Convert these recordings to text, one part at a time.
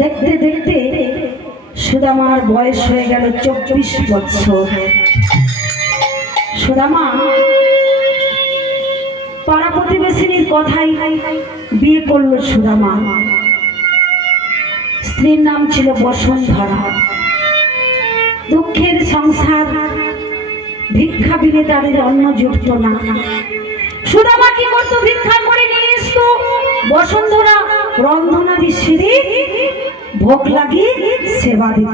দেখতে দেখতে সুদামার বয়স হয়ে গেল চব্বিশ বছর। সুদামা, পাড়া প্রতিবেশিনীর কথাই বিয়ে করল সুদামা। স্ত্রীর নাম ছিল বসুন্ধরা। দুঃখের সংসার, ভিক্ষা বিনে তাদের অন্ন জুটত না। সুদামা কি করতো? ভিক্ষা করে নিয়ে আসতো বসুন্ধরা রন্ধনাদি সেরে ভোগ লাগিয়ে সেবা দিত।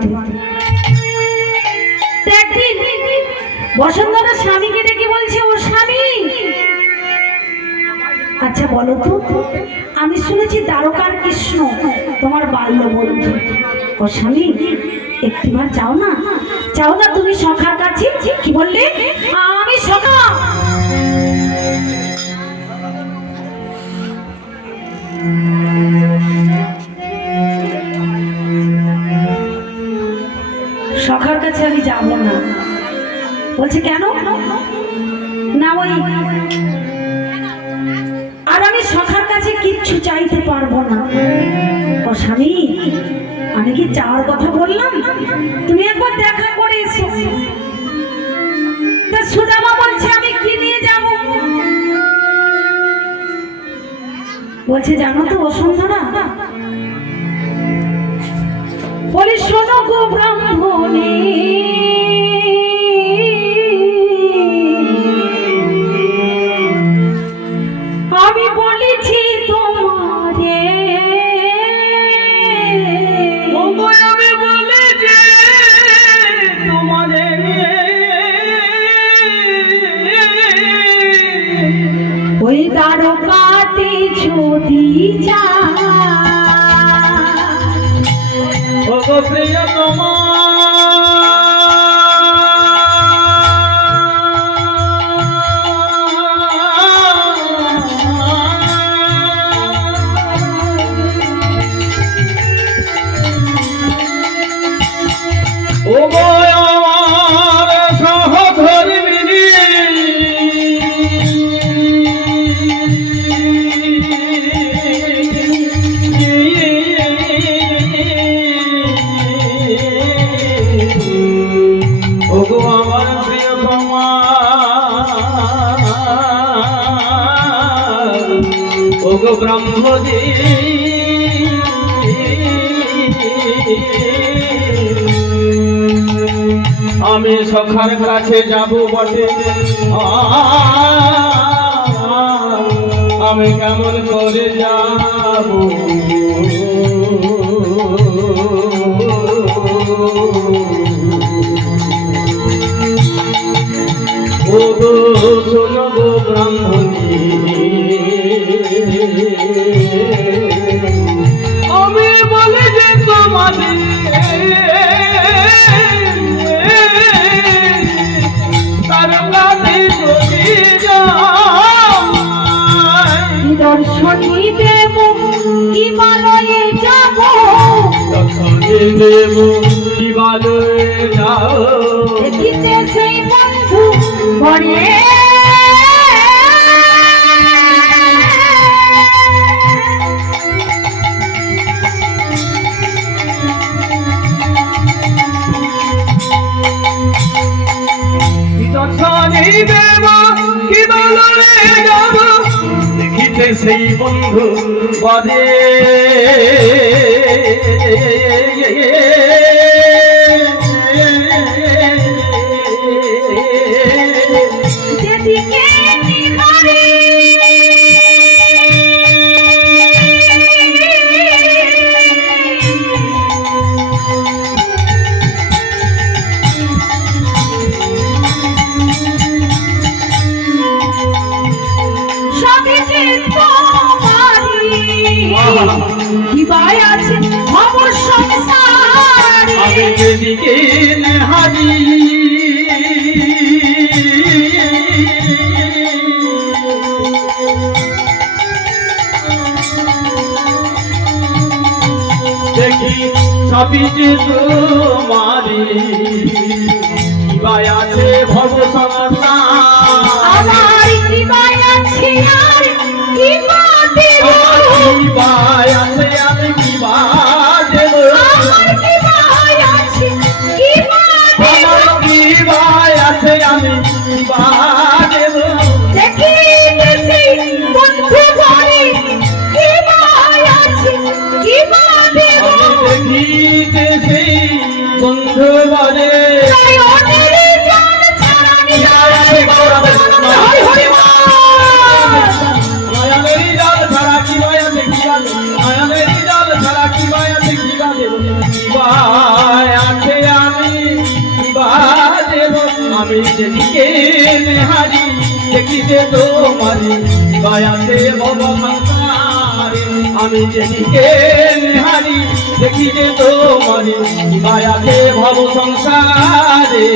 একদিন বসুন্ধরা স্বামীকে ডেকে বলছে, ও স্বামী! আচ্ছা বলো তো, আমি শুনেছি দ্বারকার কৃষ্ণ তোমার বাল্য বন্ধু ও স্বামী, একটিবার চাও না। চাও না তুমি সখার কাছে। কি বললে? আমি সখা না। বলছে, কেন? না ওই আর আমি সখার কাছে কিচ্ছু চাইতে পারব না। ও স্বামী, আমি কি চাওয়ার কথা বললাম? তুমি একবার দেখা করে এসো। সুদামা বলছে, আমি কি নিয়ে যাব? বলছে, জানো তো বসুন্ধরা বলি, শোনো গো ব্রাহ্মণী ওগো প্রিয় ওগো ব্রহ্মজি আমি সখার কাছে যাব বটে। আমি কেমন করে যাব? ও গো, শোনো গো দেব শিবালয়ে যাও। দেখিতে সেই বন্ধু দেখিতে সেই বলে তোমারি কিবাই আছে অবশ্য সংসারে আমি দেখি সবই যে তোমারি আছে ভব সংসার আমার আছে সেদিকে নেহারি দেখিতে তোমারি দয়াতে ভবমাতারে আমি যেদিকে নেহারি দেখিতে তোমারি দয়াতে ভব সংসারে